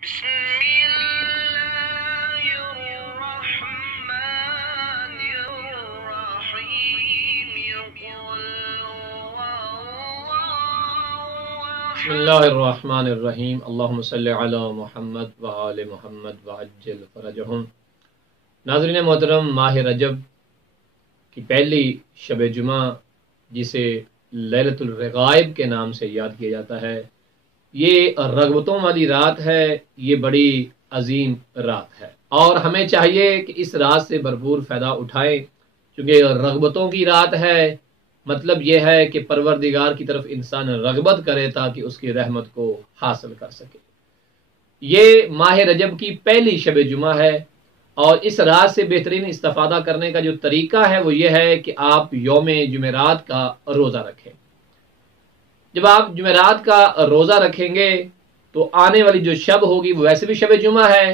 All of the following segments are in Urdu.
بسم اللہ الرحمن الرحیم اللہم صلی علی محمد وآل محمد وعجل فرجہم۔ ناظرین محترم، ماہ رجب کی پہلی شب جمعہ جسے لیلۃ الرغائب کے نام سے یاد کیا جاتا ہے، یہ رغبتوں والی رات ہے، یہ بڑی عظیم رات ہے اور ہمیں چاہیے کہ اس رات سے بھرپور فائدہ اٹھائیں، کیونکہ رغبتوں کی رات ہے۔ مطلب یہ ہے کہ پروردگار کی طرف انسان رغبت کرے تاکہ اس کی رحمت کو حاصل کر سکے۔ یہ ماہ رجب کی پہلی شب جمعہ ہے اور اس رات سے بہترین استفادہ کرنے کا جو طریقہ ہے وہ یہ ہے کہ آپ یوم جمعرات کا روزہ رکھیں۔ جب آپ جمعرات کا روزہ رکھیں گے تو آنے والی جو شب ہوگی وہ ویسے بھی شب جمعہ ہے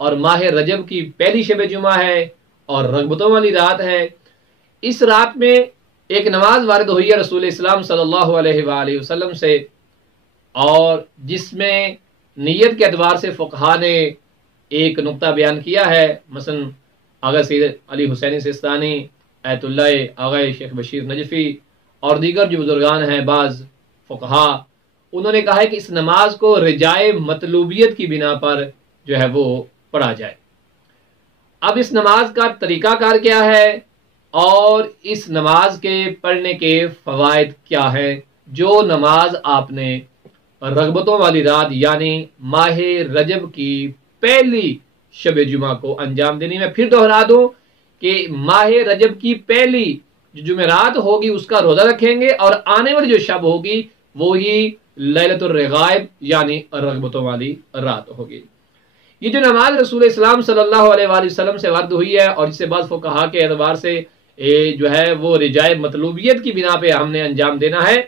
اور ماہ رجب کی پہلی شب جمعہ ہے اور رغبتوں والی رات ہے۔ اس رات میں ایک نماز وارد ہوئی ہے رسول اسلام صلی اللہ علیہ وآلہ وسلم سے، اور جس میں نیت کے اعتبار سے فقہا نے ایک نقطہ بیان کیا ہے۔ مثلا آغا سید علی حسینی سستانی، ایت اللہ آغا شیخ بشیر نجفی اور دیگر جو بزرگان ہیں بعض فقہا، انہوں نے کہا ہے کہ اس نماز کو رجائے مطلوبیت کی بنا پر جو ہے وہ پڑھا جائے۔ اب اس نماز کا طریقہ کار کیا ہے اور اس نماز کے پڑھنے کے فوائد کیا ہے؟ جو نماز آپ نے رغبتوں والی رات یعنی ماہ رجب کی پہلی شب جمعہ کو انجام دینی، میں پھر دہرا دوں کہ ماہ رجب کی پہلی جو جمعرات ہوگی اس کا روزہ رکھیں گے اور آنے والی جو شب ہوگی وہی لیلۃ الرغائب یعنی رغبتوں والی رات ہوگی۔ یہ جو نماز رسول اسلام صلی اللہ علیہ وآلہ وسلم سے وارد ہوئی ہے اور جسے بعض فقہا کے اعتبار سے جو ہے وہ رجائے مطلوبیت کی بنا پہ ہم نے انجام دینا ہے،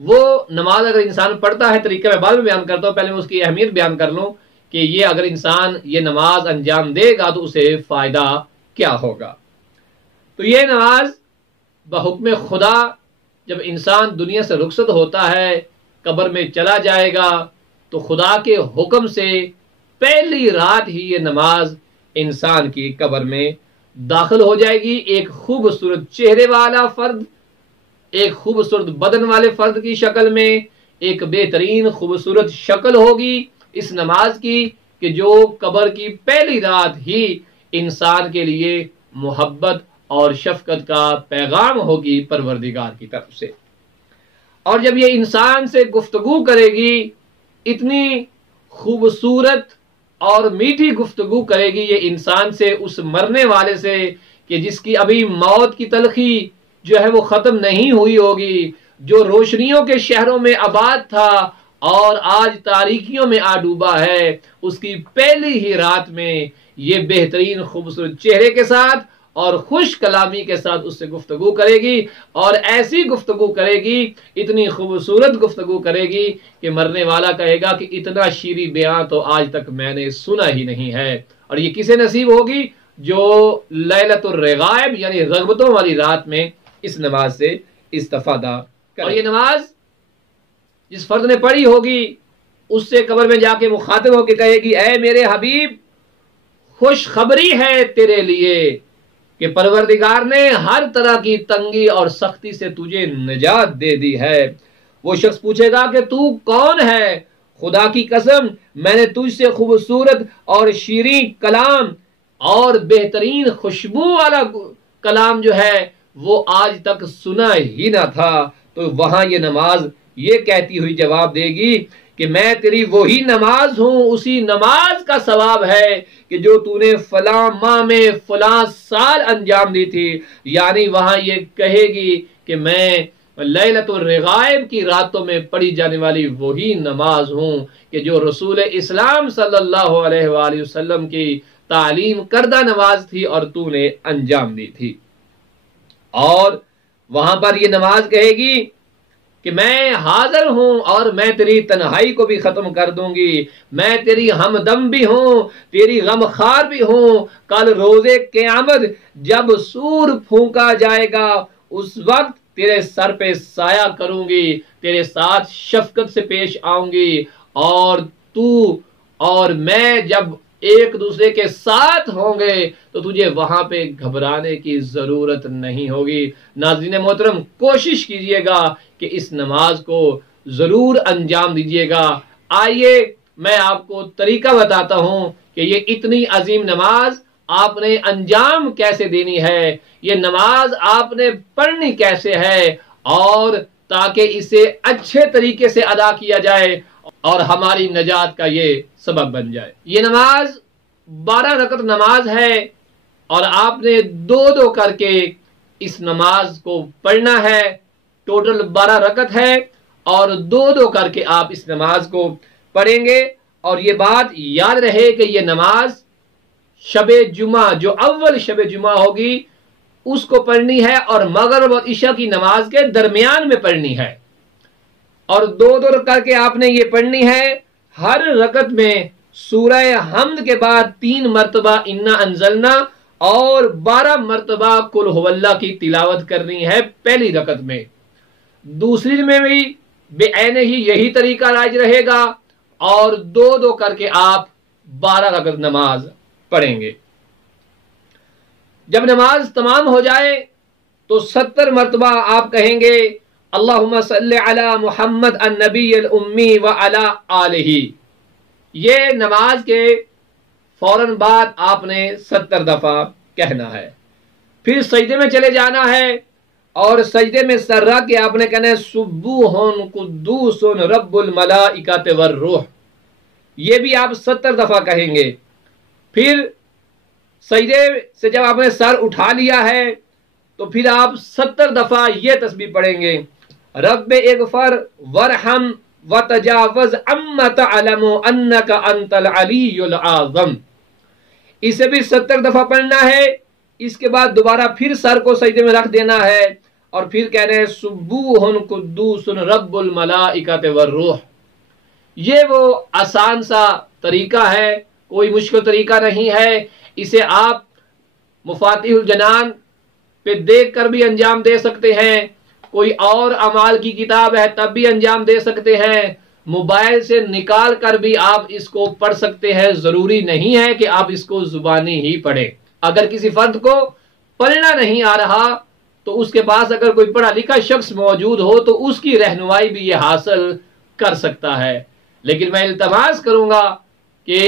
وہ نماز اگر انسان پڑھتا ہے، طریقہ میں بعد میں بیان کرتا ہوں، پہلے میں اس کی اہمیت بیان کر لوں کہ یہ اگر انسان یہ نماز انجام دے گا تو اسے فائدہ کیا ہوگا۔ تو یہ نماز بحکم خدا جب انسان دنیا سے رخصت ہوتا ہے، قبر میں چلا جائے گا، تو خدا کے حکم سے پہلی رات ہی یہ نماز انسان کی قبر میں داخل ہو جائے گی۔ ایک خوبصورت چہرے والا فرد، ایک خوبصورت بدن والے فرد کی شکل میں ایک بہترین خوبصورت شکل ہوگی اس نماز کی، کہ جو قبر کی پہلی رات ہی انسان کے لیے محبت اور شفقت کا پیغام ہوگی پروردگار کی طرف سے۔ اور جب یہ انسان سے گفتگو کرے گی، اتنی خوبصورت اور میٹھی گفتگو کرے گی یہ انسان سے، اس مرنے والے سے کہ جس کی ابھی موت کی تلخی جو ہے وہ ختم نہیں ہوئی ہوگی، جو روشنیوں کے شہروں میں آباد تھا اور آج تاریکیوں میں آ ڈوبا ہے، اس کی پہلی ہی رات میں یہ بہترین خوبصورت چہرے کے ساتھ اور خوش کلامی کے ساتھ اس سے گفتگو کرے گی، اور ایسی گفتگو کرے گی، اتنی خوبصورت گفتگو کرے گی کہ مرنے والا کہے گا کہ اتنا شیریں بیان تو آج تک میں نے سنا ہی نہیں ہے۔ اور یہ کسے نصیب ہوگی؟ جو لیلۃ الرغائب یعنی رغبتوں والی رات میں اس نماز سے استفادہ کرے۔ اور یہ نماز جس فرد نے پڑھی ہوگی اس سے قبر میں جا کے مخاطب ہو کے کہے گی، اے میرے حبیب، خوشخبری ہے تیرے لیے کہ پروردگار نے ہر طرح کی تنگی اور سختی سے تجھے نجات دے دی ہے۔ وہ شخص پوچھے گا کہ تو کون ہے؟ خدا کی قسم میں نے تجھ سے خوبصورت اور شیریں کلام اور بہترین خوشبو والا کلام جو ہے وہ آج تک سنا ہی نہ تھا۔ تو وہاں یہ نماز یہ کہتی ہوئی جواب دے گی کہ میں تیری وہی نماز ہوں، اسی نماز کا ثواب ہے کہ جو تو نے فلاں ماہ میں فلاں سال انجام دی تھی۔ یعنی وہاں یہ کہے گی کہ میں لیلۃ الرغائب کی راتوں میں پڑھی جانے والی وہی نماز ہوں کہ جو رسول اسلام صلی اللہ علیہ وآلہ وسلم کی تعلیم کردہ نماز تھی اور تو نے انجام دی تھی۔ اور وہاں پر یہ نماز کہے گی کہ میں حاضر ہوں اور میں تیری تنہائی کو بھی ختم کر دوں گی، میں تیری ہمدم بھی ہوں، تیری غم خار بھی ہوں۔ کل روزے قیامت جب سور پھونکا جائے گا اس وقت تیرے سر پہ سایہ کروں گی، تیرے ساتھ شفقت سے پیش آؤں گی اور تو اور میں جب ایک دوسرے کے ساتھ ہوں گے تو تجھے وہاں پہ گھبرانے کی ضرورت نہیں ہوگی۔ ناظرین محترم، کوشش کیجئے گا کہ اس نماز کو ضرور انجام دیجئے گا۔ آئیے میں آپ کو طریقہ بتاتا ہوں کہ یہ اتنی عظیم نماز آپ نے انجام کیسے دینی ہے، یہ نماز آپ نے پڑھنی کیسے ہے، اور تاکہ اسے اچھے طریقے سے ادا کیا جائے اور ہماری نجات کا یہ سبب بن جائے۔ یہ نماز 12 رکعت نماز ہے، اور آپ نے دو کر کے اس نماز کو پڑھنا ہے۔ ٹوٹل 12 رکعت ہے، اور دو کر کے آپ اس نماز کو پڑھیں گے۔ اور یہ بات یاد رہے کہ یہ نماز شب جمعہ، جو اول شب جمعہ ہوگی، اس کو پڑھنی ہے، اور مغرب اور عشاء کی نماز کے درمیان میں پڑھنی ہے، اور دو کر کے آپ نے یہ پڑھنی ہے۔ ہر رکعت میں سورہ حمد کے بعد 3 مرتبہ انا انزلنا اور 12 مرتبہ قل هو اللہ کی تلاوت کرنی ہے پہلی رکعت میں۔ دوسری میں بھی بے عین ہی یہی طریقہ رائج رہے گا، اور دو کر کے آپ 12 رکعت نماز پڑھیں گے۔ جب نماز تمام ہو جائے تو 70 مرتبہ آپ کہیں گے اللہم صلی علی محمد النبی الامی وعلی آلہ۔ یہ نماز کے فوراً بعد آپ نے 70 دفعہ کہنا ہے۔ پھر سجدے میں چلے جانا ہے، اور سجدے میں سر رکھ کے آپ نے کہنا ہے سبوح قدوس رب الملائکۃ والروح۔ یہ بھی آپ 70 دفعہ کہیں گے۔ پھر سجدے سے جب آپ نے سر اٹھا لیا ہے تو پھر آپ 70 دفعہ یہ تسبیح پڑھیں گے رب اغفر ورحم وتجاوز عما تعلم انک انت العلی العظم۔ اسے بھی 70 دفعہ پڑھنا ہے۔ اس کے بعد دوبارہ پھر سر کو سجدے میں رکھ دینا ہے، اور پھر کہہ رہے ہیں سبوح قدوس رب الملائکۃ والروح۔ یہ وہ آسان سا طریقہ ہے، کوئی مشکل طریقہ نہیں ہے۔ اسے آپ مفاتیح الجنان پہ دیکھ کر بھی انجام دے سکتے ہیں، کوئی اور اعمال کی کتاب ہے تب بھی انجام دے سکتے ہیں، موبائل سے نکال کر بھی آپ اس کو پڑھ سکتے ہیں۔ ضروری نہیں ہے کہ آپ اس کو زبانی ہی پڑھیں۔ اگر کسی فرد کو پڑھنا نہیں آ رہا تو اس کے پاس اگر کوئی پڑھا لکھا شخص موجود ہو تو اس کی رہنمائی بھی یہ حاصل کر سکتا ہے۔ لیکن میں التماس کروں گا کہ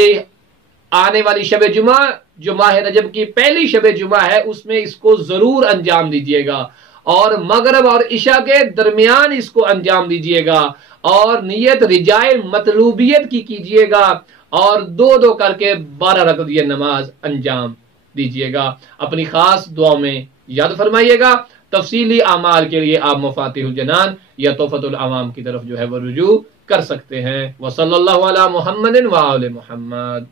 آنے والی شب جمعہ جو ماہ رجب کی پہلی شب جمعہ ہے اس میں اس کو ضرور انجام دیجیے گا، اور مغرب اور عشاء کے درمیان اس کو انجام دیجیے گا، اور نیت رجائے مطلوبیت کی کیجیے گا، اور دو کر کے 12 رکعت یہ نماز انجام دیجیے گا۔ اپنی خاص دعا میں یاد فرمائیے گا۔ تفصیلی اعمال کے لیے آپ مفاتیح الجنان یا تحفۃ العوام کی طرف جو ہے وہ رجوع کر سکتے ہیں۔ وصلی اللہ علی محمد وآل محمد۔